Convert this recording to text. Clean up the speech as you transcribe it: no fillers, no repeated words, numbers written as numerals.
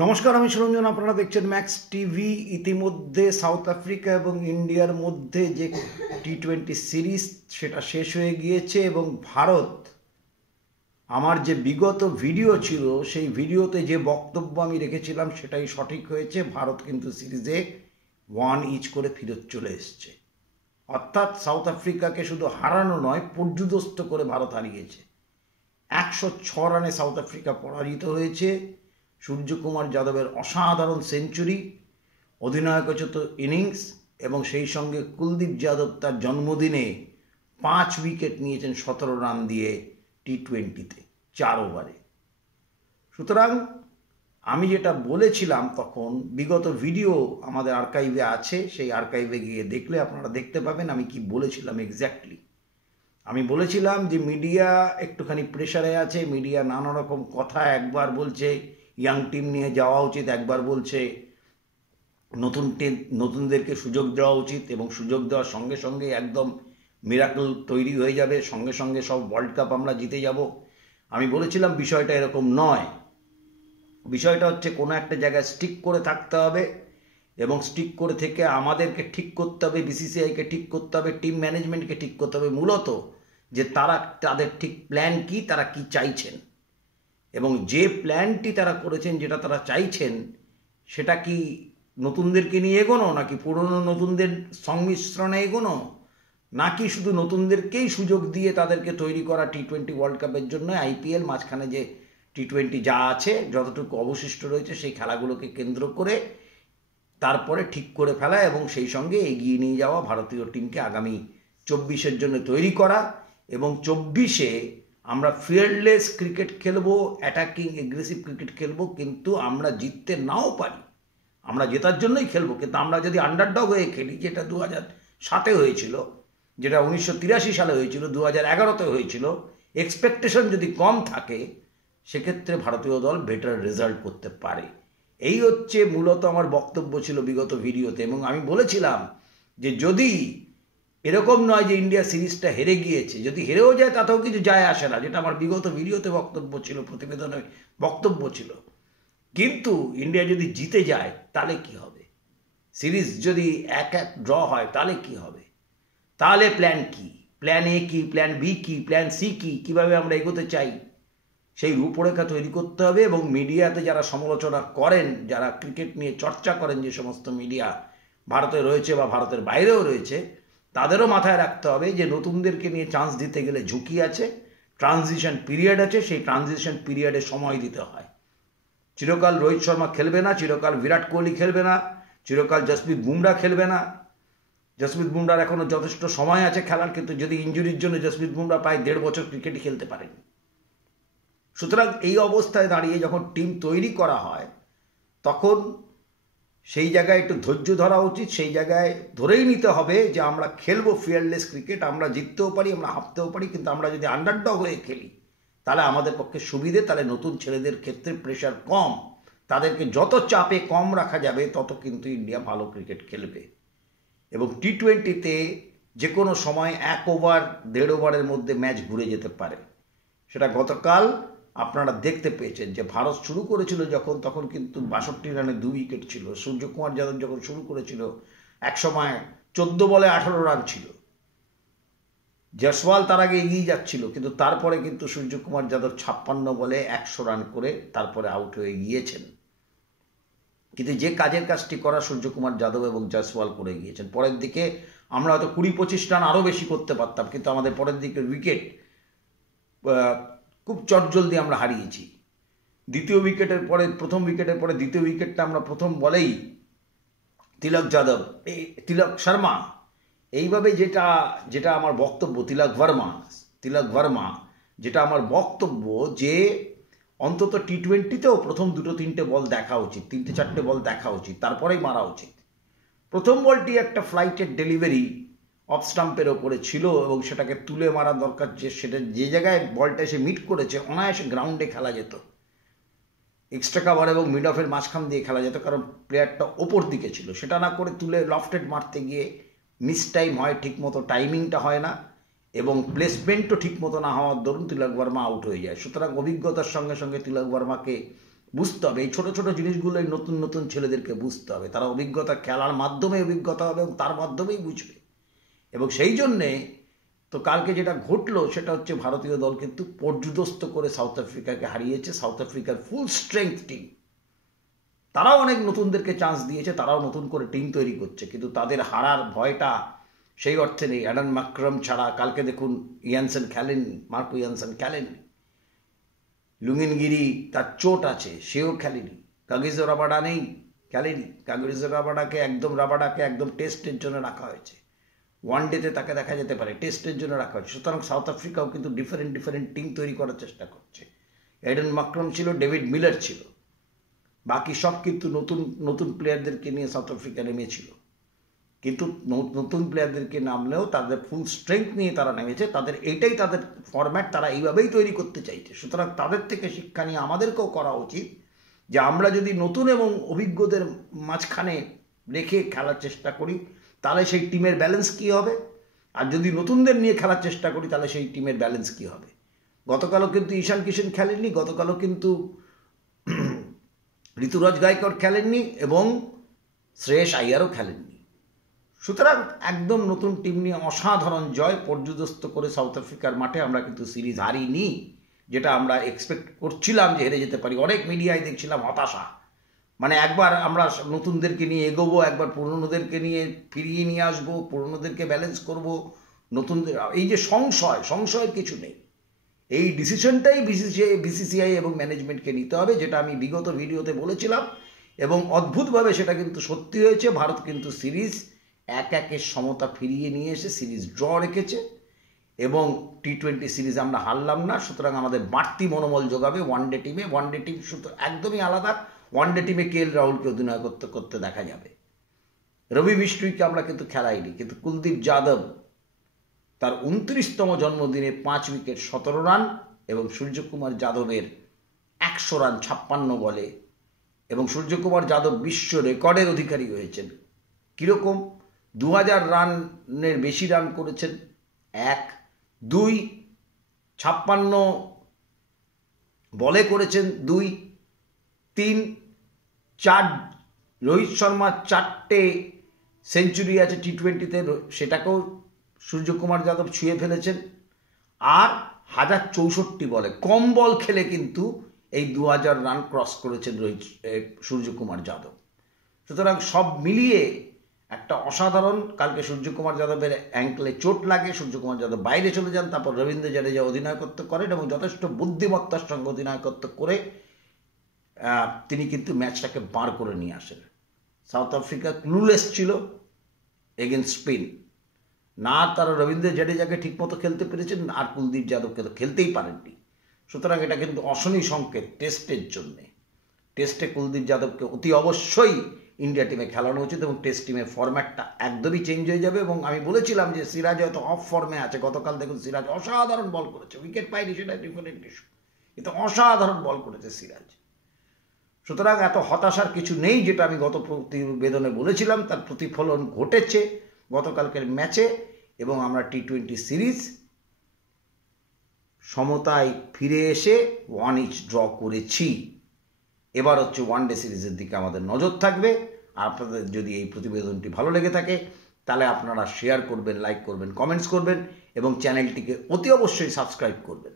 নমস্কার, আমি সুরঞ্জন। আপনারা দেখছেন ম্যাক্স টিভি। ইতিমধ্যে সাউথ আফ্রিকা এবং ইন্ডিয়ার মধ্যে যে টি-20 সিরিজ সেটা শেষ হয়ে গিয়েছে এবং ভারত, আমার যে বিগত ভিডিও ছিল সেই ভিডিওতে যে বক্তব্য আমি রেখেছিলাম সেটাই সঠিক হয়েছে। ভারত কিন্তু সিরিজে 1-1 করে ফিরত চলে এসছে। অর্থাৎ সাউথ আফ্রিকাকে শুধু হারানো নয়, পর্যুদস্ত করে ভারত হারিয়েছে। 106 রানে সাউথ আফ্রিকা পরাজিত হয়েছে। সূর্যকুমার যাদবের অসাধারণ সেঞ্চুরি, অধিনায়কোচিত ইনিংস এবং সেই সঙ্গে কুলদীপ যাদব তার জন্মদিনে 5 উইকেট নিয়েছেন 17 রান দিয়ে টি-20তে 4 ওভারে। সুতরাং আমি যেটা বলেছিলাম তখন, বিগত ভিডিও আমাদের আর্কাইভে আছে, সেই আর্কাইভে গিয়ে দেখলে আপনারা দেখতে পাবেন আমি কি বলেছিলাম এক্স্যাক্টলি। আমি বলেছিলাম যে মিডিয়া একটুখানি প্রেশারে আছে, মিডিয়া নানা রকম কথা, একবার বলছে ইয়াং টিম নিয়ে যাওয়া উচিত, একবার বলছে নতুনদেরকে সুযোগ দেওয়া উচিত এবং সুযোগ দেওয়ার সঙ্গে সঙ্গে একদম মিরাকল তৈরি হয়ে যাবে, সঙ্গে সঙ্গে সব ওয়ার্ল্ড কাপ আমরা জিতে যাব। আমি বলেছিলাম বিষয়টা এরকম নয়। বিষয়টা হচ্ছে কোনো একটা জায়গায় স্টিক করে থাকতে হবে এবং স্টিক করে থেকে আমাদেরকে ঠিক করতে হবে, বিসিসিআইকে ঠিক করতে হবে, টিম ম্যানেজমেন্টকে ঠিক করতে হবে, মূলত যে তাদের ঠিক প্ল্যান কি, তারা কি চাইছেন এবং যে প্ল্যানটি তারা করেছেন, যেটা তারা চাইছেন, সেটা কি নতুনদেরকে নিয়ে এগোনো, নাকি পুরনো নতুনদের সংমিশ্রণে এগোনো, নাকি শুধু নতুনদেরকেই সুযোগ দিয়ে তাদেরকে তৈরি করা টি-20 ওয়ার্ল্ড কাপের জন্য আইপিএল মাঝখানে যে টি-20 যা আছে, যতটুকু অবশিষ্ট রয়েছে সেই খেলাগুলোকে কেন্দ্র করে তারপরে ঠিক করে ফেলা এবং সেই সঙ্গে এগিয়ে নিয়ে যাওয়া ভারতীয় টিমকে আগামী 24-এর জন্য তৈরি করা এবং 24-এ আমরা ফিয়ারলেস ক্রিকেট খেলবো, অ্যাটাকিং এগ্রেসিভ ক্রিকেট খেলবো, কিন্তু আমরা জিততে নাও পারি, আমরা জেতার জন্যই খেলবো। কিন্তু আমরা যদি আন্ডারডগ হয়ে খেলি, যেটা 2007-এ হয়েছিল, যেটা 1983 সালে হয়েছিল, 2011-তে হয়েছিল, এক্সপেকটেশন যদি কম থাকে, সেক্ষেত্রে ভারতীয় দল বেটার রেজাল্ট করতে পারে। এই হচ্ছে মূলত আমার বক্তব্য ছিল বিগত ভিডিওতে। এবং আমি বলেছিলাম যে যদি এরকম নয় যে ইন্ডিয়া সিরিজটা হেরে গিয়েছে, যদি হেরেও যায় তাতেও কিছু যায় আসে না, যেটা আমার বিগত ভিডিওতে বক্তব্য ছিল, প্রতিবেদনে বক্তব্য ছিল। কিন্তু ইন্ডিয়া যদি জিতে যায় তাহলে কি হবে? সিরিজ যদি 1-1 ড্র হয় তাহলে কি হবে? তাহলে প্ল্যান কি? প্ল্যান এ কি, প্ল্যান বি কি, প্ল্যান সি কি, কীভাবে আমরা এগোতে চাই, সেই রূপরেখা তৈরি করতে হবে। এবং মিডিয়াতে যারা সমালোচনা করেন, যারা ক্রিকেট নিয়ে চর্চা করেন, যে সমস্ত মিডিয়া ভারতে রয়েছে বা ভারতের বাইরেও রয়েছে, তাদেরও মাথায় রাখতে হবে যে নতুনদেরকে নিয়ে চান্স দিতে গেলে ঝুঁকি আছে, ট্রানজিশন পিরিয়ড আছে, সেই ট্রানজিশন পিরিয়ডে সময় দিতে হয়। চিরকাল রোহিত শর্মা খেলবে না, চিরকাল বিরাট কোহলি খেলবে না, চিরকাল জসপ্রীত বুমরা খেলবে না। জসপ্রীত বুমরার এখনও যথেষ্ট সময় আছে খেলার, কিন্তু যদি ইঞ্জুরির জন্য জসপ্রীত বুমরা প্রায় 1.5 বছর ক্রিকেটই খেলতে পারেনি। সুতরাং এই অবস্থায় দাঁড়িয়ে যখন টিম তৈরি করা হয়, তখন সেই জায়গায় একটু ধৈর্য ধরা উচিত। সেই জায়গায় ধরেই নিতে হবে যে আমরা খেলবো ফিয়ারলেস ক্রিকেট, আমরা জিততেও পারি, আমরা হারতেও পারি, কিন্তু আমরা যদি আন্ডারডগ হয়ে খেলি তাহলে আমাদের পক্ষে সুবিধে। তাহলে নতুন ছেলেদের ক্ষেত্রে প্রেশার কম, তাদেরকে যত চাপে কম রাখা যাবে তত কিন্তু ইন্ডিয়া ভালো ক্রিকেট খেলবে। এবং টি-20তে যে কোনো সময় 1 ওভার 1.5 ওভারের মধ্যে ম্যাচ ঘুরে যেতে পারে। সেটা গতকাল আপনারা দেখতে পেয়েছেন যে ভারত শুরু করেছিল যখন, তখন কিন্তু 62 রানে 2 উইকেট ছিল। সূর্যকুমার যাদব যখন শুরু করেছিল এক সময় 14 বলে 18 রান ছিল। জয়সওয়াল তার আগে এগিয়ে যাচ্ছিল, কিন্তু তারপরে কিন্তু সূর্যকুমার যাদব 56 বলে 100 রান করে তারপরে আউট হয়ে গিয়েছেন। কিন্তু যে কাজের কাজটি করা সূর্যকুমার যাদব এবং জয়সওয়াল করে গিয়েছেন। পরের দিকে আমরা হয়তো 20-25 রান আরও বেশি করতে পারতাম, কিন্তু আমাদের পরের দিকে উইকেট খুব চটজলদি আমরা হারিয়েছি। দ্বিতীয় উইকেটের পরে, প্রথম উইকেটের পরে দ্বিতীয় উইকেটটা আমরা প্রথম বলেই তিলক শর্মা, এইভাবে যেটা আমার বক্তব্য, তিলক ভার্মা, যেটা আমার বক্তব্য যে অন্তত টি-20তেও প্রথম 2-3টে বল দেখা উচিত, 3-4টে বল দেখা উচিত, তারপরেই মারা উচিত। প্রথম বলটি একটা ফ্লাইটের ডেলিভারি অফ স্টাম্পের ওপরে ছিল এবং সেটাকে তুলে মারা দরকার, সেটা যে জায়গায় বলটা এসে মিট করেছে অনায়াসে গ্রাউন্ডে খেলা যেত, এক্সট্রা কাভার এবং মিড অফের মাঝখান দিয়ে খেলা যেত, কারণ প্লেয়ারটা ওপর দিকে ছিল। সেটা না করে তুলে লফটেড মারতে গিয়ে মিস টাইম হয়, ঠিকমতো টাইমিংটা হয় না এবং প্লেসমেন্টও ঠিকমতো না হওয়ার দরুন তিলক ভার্মা আউট হয়ে যায়। সুতরাং অভিজ্ঞতার সঙ্গে সঙ্গে তিলক ভার্মাকে বুঝতে হবে এই ছোট ছোট জিনিসগুলো এই নতুন নতুন ছেলেদেরকে বুঝতে হবে। তারা অভিজ্ঞতা, খেলার মাধ্যমে অভিজ্ঞতা হবে এবং তার মাধ্যমেই বুঝবে। এবং সেই জন্যে তো কালকে যেটা ঘটলো সেটা হচ্ছে ভারতীয় দল কিন্তু পর্যুদস্ত করে সাউথ আফ্রিকাকে হারিয়েছে। সাউথ আফ্রিকার ফুল স্ট্রেংথ টিম, তারাও অনেক নতুনদেরকে চান্স দিয়েছে, তারাও নতুন করে টিম তৈরি করছে, কিন্তু তাদের হারার ভয়টা সেই অর্থে নেই। অ্যাডান মাকরাম ছাড়া কালকে দেখুন ইয়ানসেন খেলেননি, মার্কো ইয়ানসেন খেলেননি, লুঙ্গিনগিরি তার চোট আছে সেও খেলেনি, কাগিজো রাবাডা নেই, খেলেনি। কাগিজো রাবাডাকে একদম টেস্টের জন্য রাখা হয়েছে। ওয়ান ডেতে তাকে দেখা যেতে পারে, টেস্টের জন্য রাখা হয়েছে। সুতরাং সাউথ আফ্রিকাও কিন্তু ডিফারেন্ট টিম তৈরি করার চেষ্টা করছে। অ্যাডান মাকরাম ছিল, ডেভিড মিলার ছিল, বাকি সব কিন্তু নতুন প্লেয়ারদেরকে নিয়ে সাউথ আফ্রিকা নেমেছিল। কিন্তু নতুন প্লেয়ারদেরকে নামলেও তাদের ফুল স্ট্রেংথ নিয়ে তারা নেমেছে। এইটাই তাদের ফরম্যাট, তারা এইভাবেই তৈরি করতে চাইছে। সুতরাং তাদের থেকে শিক্ষা নিয়ে আমাদেরকেও করা উচিত যে আমরা যদি নতুন এবং অভিজ্ঞদের মাঝখানে রেখে খেলার চেষ্টা করি তাহলে সেই টিমের ব্যালেন্স কী হবে, আর যদি নতুনদের নিয়ে খেলার চেষ্টা করি তাহলে সেই টিমের ব্যালেন্স কী হবে। গতকালও কিন্তু ঈশান কিশন খেলেননি, গতকালও কিন্তু ঋতুরাজ গায়কোয়াড় খেলেননি এবং শ্রেয়স আইয়ারও খেলেননি। সুতরাং একদম নতুন টিম নিয়ে অসাধারণ জয় পর্যুদস্ত করে সাউথ আফ্রিকার মাঠে আমরা কিন্তু সিরিজ হারিনি, যেটা আমরা এক্সপেক্ট করছিলাম যে হেরে যেতে পারি। অনেক মিডিয়ায় দেখছিলাম হতাশা, মানে একবার আমরা নতুনদেরকে নিয়ে এগোবো, একবার পুরনোদেরকে নিয়ে ফিরিয়ে নিয়ে আসবো, পুরনোদেরকে ব্যালেন্স করব, নতুনদের এই যে সংশয়ের কিছু নেই। এই ডিসিশনটাই বিসিসিআই এবং ম্যানেজমেন্টকে নিতে হবে, যেটা আমি বিগত ভিডিওতে বলেছিলাম এবং অদ্ভুতভাবে সেটা কিন্তু সত্যি হয়েছে। ভারত কিন্তু সিরিজ 1-1 সমতা ফিরিয়ে নিয়ে এসে সিরিজ ড্র রেখেছে এবং টি20 সিরিজ আমরা হারলাম না। সুতরাং আমাদের বাড়তি মনোবল যোগাবে ওয়ানডে টিম শুধু একদমই আলাদা। ওয়ানডে টিমে কে এল রাহুলকে অধিনায় করতে দেখা যাবে। রবি বিষ্ণুইকে আমরা কিন্তু খেলাইনি, কিন্তু কুলদীপ যাদব তার 29তম জন্মদিনে 5 উইকেট 17 রান এবং সূর্যকুমার যাদবের 100 রান 56 বলে, এবং সূর্যকুমার যাদব বিশ্ব রেকর্ডের অধিকারী হয়েছেন। কীরকম 2000 রানের বেশি রান করেছেন, 1, 2, 56 বলে করেছেন 2, 3, 4, রোহিত শর্মার 4টে সেঞ্চুরি আছে টি20তে, সেটাকেও সূর্যকুমার যাদব ছুঁয়ে ফেলেছেন। আর 1064 বলে, কম বল খেলে কিন্তু এই 2000 রান ক্রস করেছেন সূর্যকুমার যাদব। সুতরাং সব মিলিয়ে একটা অসাধারণ। কালকে সূর্যকুমার যাদবের অ্যাঙ্কলে চোট লাগে, সূর্যকুমার যাদব বাইরে চলে যান, তারপর রবীন্দ্র জাদেজা অধিনায়কত্ব করেন এবং যথেষ্ট বুদ্ধিমত্তার সঙ্গে অধিনায়কত্ব করে তিনি কিন্তু ম্যাচটাকে বার করে নিয়ে আসেন। সাউথ আফ্রিকা ক্লুলেস ছিল এগেনস্ট স্পিন, না তারা রবীন্দ্র জাদেজাকে ঠিকমতো খেলতে পেরেছেন আর কুলদীপ যাদবকে তো খেলতেই পারেননি। সুতরাং এটা কিন্তু অশনি সংকেত টেস্টের জন্যে। টেস্টে কুলদীপ যাদবকে অতি অবশ্যই ইন্ডিয়া টিমে খেলানো উচিত এবং টেস্ট টিমের ফরম্যাটটা একদমই চেঞ্জ হয়ে যাবে। এবং আমি বলেছিলাম যে সিরাজ হয়তো অফ ফর্মে আছে, গতকাল দেখুন সিরাজ অসাধারণ বল করেছে, উইকেট পায়নি সেটা ডিফারেন্ট ইস্যু, কিন্তু অসাধারণ বল করেছে সিরাজ। সুতরাং এত হতাশার কিছু নেই, যেটা আমি গত প্রতিবেদনে বলেছিলাম তার প্রতিফলন ঘটেছে গতকালকের ম্যাচে এবং আমরা টি20 সিরিজ সমতায় ফিরে এসে 1-1 ড্র করেছি। এবার হচ্ছে ওয়ানডে সিরিজের দিকে আমাদের নজর থাকবে। আর আপনাদের যদি এই প্রতিবেদনটি ভালো লেগে থাকে তাহলে আপনারা শেয়ার করবেন, লাইক করবেন, কমেন্টস করবেন এবং চ্যানেলটিকে অতি অবশ্যই সাবস্ক্রাইব করবেন।